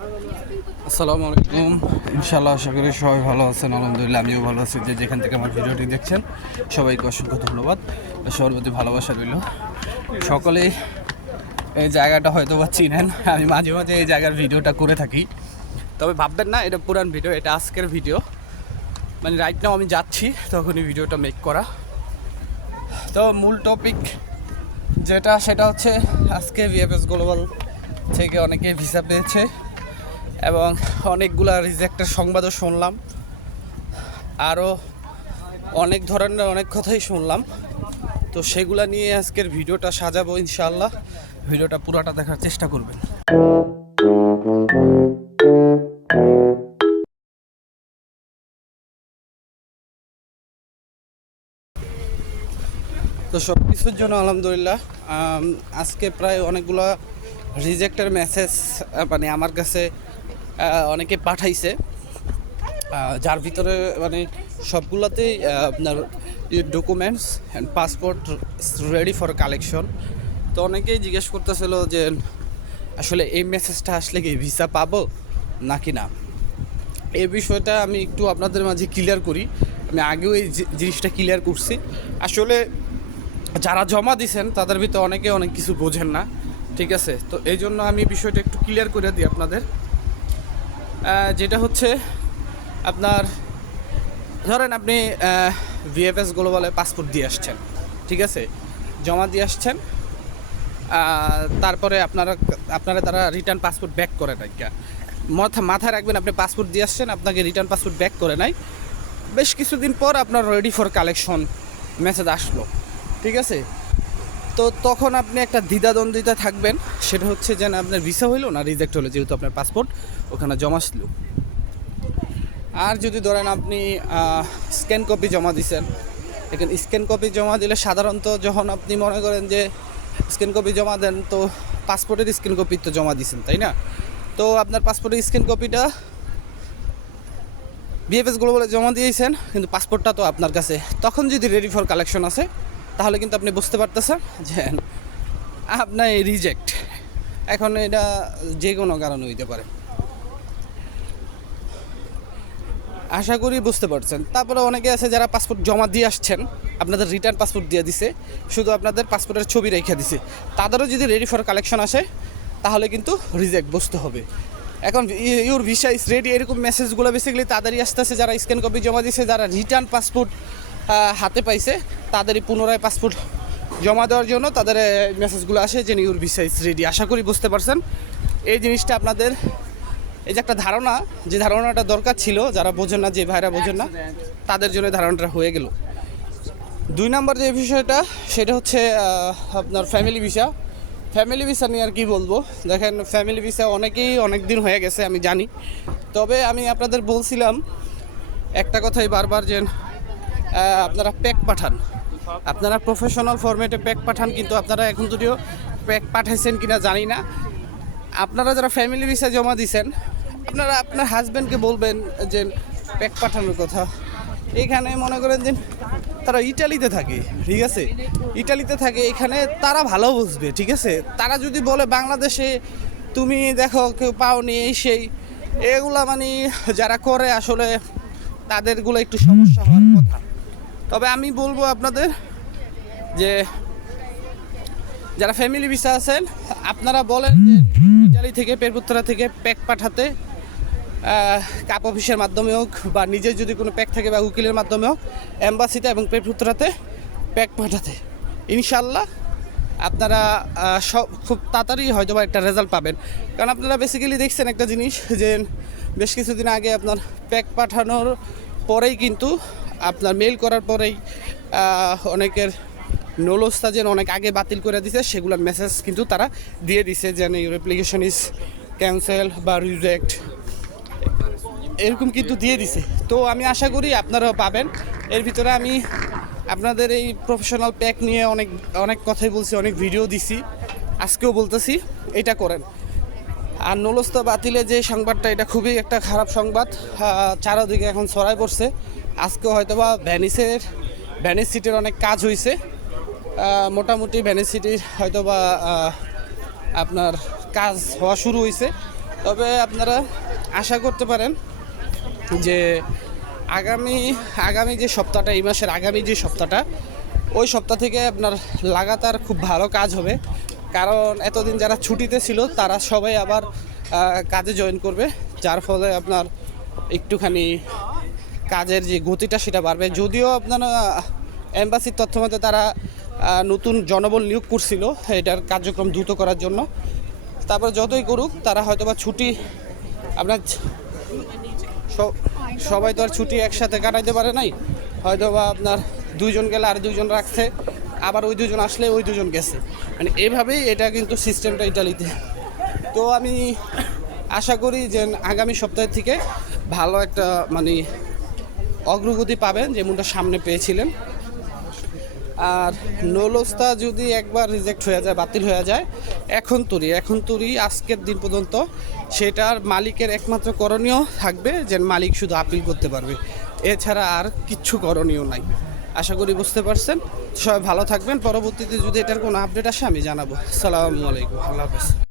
আসসালামু আলাইকুম। ইনশাল্লাহ আশা করি সবাই ভালো আছেন, আলহামদুলিল্লাহ আমিও ভালো আছি। যে যেখান থেকে আমার ভিডিওটি দেখছেন, সবাইকে অসংখ্য ধন্যবাদ। সবার প্রতি ভালোবাসা রইল। সকলেই এই জায়গাটা হয়তো বা চিনেন, আমি মাঝে মাঝে এই জায়গার ভিডিওটা করে থাকি। তবে ভাববেন না, এটা পুরান ভিডিও, এটা আজকের ভিডিও। মানে রাইট নাও আমি যাচ্ছি, তখনই ভিডিওটা মেক করা। তো মূল টপিক যেটা, সেটা হচ্ছে আজকে ভিএফএস গ্লোবাল থেকে অনেকে ভিসা পেয়েছে। এবং অনেকগুলা রিজেক্টের সংবাদও শুনলাম। আরও অনেক ধরনের অনেক কথাই শুনলাম। তো সেগুলা নিয়ে আজকের ভিডিওটা সাজাবো ইনশাল্লাহ ভিডিওটা পুরাটা দেখার চেষ্টা করবেন। তো সব কিছুর জন্য আলহামদুলিল্লাহ আজকে প্রায় অনেকগুলো রিজেক্টের মেসেজ মানে আমার কাছে অনেকে পাঠাইছে। যার ভিতরে মানে সবগুলোতেই আপনার documents and passport ready for collection তো অনেকেই জিজ্ঞেস করতেছিল যে, আসলে এই মেসেজটা আসলে কি ভিসা পাবো নাকি না? এই বিষয়টা আমি একটু আপনাদের মাঝে ক্লিয়ার করি। আমি আগেও এই জিনিসটা ক্লিয়ার করছি। আসলে যারা জমা দিছেন, তাদের ভিতরে অনেকে অনেক কিছু বোঝেন না। ঠিক আছে? তো এই জন্য আমি বিষয়টা একটু ক্লিয়ার করে দিই আপনাদের। যেটা হচ্ছে আপনার, ধরেন আপনি ভিএফএস গ্লোবালে পাসপোর্ট দিয়ে আসছেন, ঠিক আছে? জমা দিয়ে আসছেন তারপরে আপনারা আপনারা তারা রিটার্ন পাসপোর্ট ব্যাক করে নাই। মাথা, মাথায় রাখবেন, আপনি পাসপোর্ট দিয়ে আসছেন, আপনাকে রিটার্ন পাসপোর্ট ব্যাক করে নাই। বেশ কিছুদিন পর আপনার রেডি ফর কালেকশন মেসেজ আসলো, ঠিক আছে? তো তখন আপনি একটা দ্বিধাদ্বন্দ্বিতা থাকবেন। সেটা হচ্ছে যেন আপনার ভিসা হইল না রিজেক্ট হলো, যেহেতু আপনার পাসপোর্ট ওখানে জমা ছিল। আর যদি ধরেন আপনি স্ক্যান কপি জমা দিছেন, দেখেন স্ক্যান কপি জমা দিলে সাধারণত যখন আপনি মনে করেন যে স্ক্যান কপি জমা দেন, তো পাসপোর্টের স্ক্যান কপি তো জমা দিছেন, তাই না? তো আপনার পাসপোর্টের স্ক্যান কপিটা বিএফএস গ্লোবালে জমা দিয়েছেন, কিন্তু পাসপোর্টটা তো আপনার কাছে। তখন যদি রেডি ফর কালেকশন আছে তাহলে কিন্তু আপনি বুঝতে পারতেছেন যে আপনার রিজেক্ট এখন এটা যে কোনো কারণে হইতে পারে। আশা করি বুঝতে পারছেন। তারপরে অনেকে আছে যারা পাসপোর্ট জমা দিয়ে আসছেন, আপনাদের রিটার্ন পাসপোর্ট দিয়ে দিছে, শুধু আপনাদের পাসপোর্টের ছবি রেখে দিছে। তাদেরও যদি রেডি ফর কালেকশন আসে, তাহলে কিন্তু রিজেক্ট বুঝতে হবে। এখন ইউর ভিসা ইস রেডি এরকম মেসেজগুলো বেসিক্যালি তাদেরই আসতেছে, যারা স্ক্যান কপি জমা দিছে, যারা রিটার্ন পাসপোর্ট হাতে পাইছে। তাদেরই পুনরায় পাসপোর্ট জমা দেওয়ার জন্য তাদের মেসেজগুলো আসে যে নিউর ভিসা রেডি আশা করি বুঝতে পারছেন। এই জিনিসটা আপনাদের, এই যে একটা ধারণা, যে ধারণাটা দরকার ছিল, যারা বোঝেন না, যে ভাইরা বোঝেন না, তাদের জন্য ধারণাটা হয়ে গেল। দুই নম্বর যে বিষয়টা, সেটা হচ্ছে আপনার ফ্যামিলি ভিসা ফ্যামিলি ভিসা নিয়ে আর কি বলব? দেখেন ফ্যামিলি ভিসা অনেকেই অনেক দিন হয়ে গেছে, আমি জানি। তবে আমি আপনাদের বলছিলাম, একটা কথাই বারবার যে আপনারা প্যাক পাঠান। আপনারা প্রফেশনাল ফরম্যাটে প্যাক পাঠান, কিন্তু আপনারা এখন যদিও প্যাক পাঠাইছেন কিনা জানি না। আপনারা যারা ফ্যামিলি ভিসা জমা দিছেন, আপনারা আপনার হাজব্যান্ডকে বলবেন যে প্যাক পাঠানোর কথা। এখানে মনে করেন যে তারা ইটালিতে থাকে, ঠিক আছে? ইটালিতে থাকে, এখানে তারা ভালো বুঝবে, ঠিক আছে? তারা যদি বলে বাংলাদেশে তুমি দেখো কেউ পাওনি, এই সেই, এগুলা মানে যারা করে আসলে তাদেরগুলো একটু সমস্যা হওয়ার কথা। তবে আমি বলব আপনাদের যে যারা ফ্যামিলি ভিসা আছেন, আপনারা বলেন ইটালি থেকে পেরপুত্রা থেকে প্যাক পাঠাতে কাপ অফিসের মাধ্যমে হোক বা নিজের যদি কোনো প্যাক থাকে বা উকিলের মাধ্যমে হোক অ্যাম্বাসিতে এবং পেরপুত্রাতে প্যাক পাঠাতে। ইনশাল্লাহ আপনারা সব খুব তাড়াতাড়ি হয়তো বা একটা রেজাল্ট পাবেন। কারণ আপনারা বেসিক্যালি দেখছেন একটা জিনিস যে বেশ কিছুদিন আগে আপনার প্যাক পাঠানোর পরেই কিন্তু আপনার মেল করার পরেই অনেকের নোলস্তা যেন অনেক আগে বাতিল করে দিছে সেগুলোর মেসেজ কিন্তু তারা দিয়ে দিছে যেন ইউর অ্যাপ্লিকেশন ইজ ক্যান্সেল বা রিজেক্ট এরকম কিন্তু দিয়ে দিছে। তো আমি আশা করি আপনারাও পাবেন। এর ভিতরে আমি আপনাদের এই প্রফেশনাল প্যাক নিয়ে অনেক অনেক কথাই বলছি, অনেক ভিডিও দিছি। আজকেও বলতেছি, এটা করেন। আর নলস্তা বাতিলে যে সংবাদটা, এটা খুবই একটা খারাপ সংবাদ। চারদিকে এখন ছড়াই পড়ছে। আজকে হয়তোবা ভ্যানিসের ভ্যানিস সিটির অনেক কাজ হয়েছে মোটামুটি ভ্যানিস সিটির হয়তোবা আপনার কাজ হওয়া শুরু হয়েছে তবে আপনারা আশা করতে পারেন যে আগামী আগামী যে সপ্তাহটা, এই মাসের আগামী যে সপ্তাহটা, ওই সপ্তাহ থেকে আপনার লাগাতার খুব ভালো কাজ হবে। কারণ এতদিন যারা ছুটিতে ছিল, তারা সবাই আবার কাজে জয়েন করবে, যার ফলে আপনার একটুখানি কাজের যে গতিটা সেটা বাড়বে। যদিও আপনার এম্বাসির তথ্য মতে তারা নতুন জনবল নিয়োগ করছিল এটার কার্যক্রম দ্রুত করার জন্য। তারপর যতই করুক তারা হয়তো বা ছুটি আপনার সবাই তো আর ছুটি একসাথে কাটাইতে পারে নাই। হয়তো বা আপনার দুইজন গেলে আর দুইজন রাখছে আবার ওই দুজন আসলে ওই দুজন গেছে। মানে এভাবেই এটা কিন্তু সিস্টেমটা ইটালিতে। তো আমি আশা করি যে আগামী সপ্তাহ থেকে ভালো একটা মানে অগ্রগতি পাবেন যেমনটা সামনে পেয়েছিলেন। আর নোলস্তা যদি একবার রিজেক্ট হয়ে যায়, বাতিল হয়ে যায়, এখন তুরি এখন তুরি আজকের দিন পর্যন্ত সেটার মালিকের একমাত্র করণীয় থাকবে যে মালিক শুধু আপিল করতে পারবে। এছাড়া আর কিচ্ছু করণীয় নাই। আশা করি বুঝতে পারছেন। সবাই ভালো থাকবেন। পরবর্তীতে যদি এটার কোনো আপডেট আসে, আমি জানাব। আসসালামু আলাইকুম। আল্লাহ হাফেজ।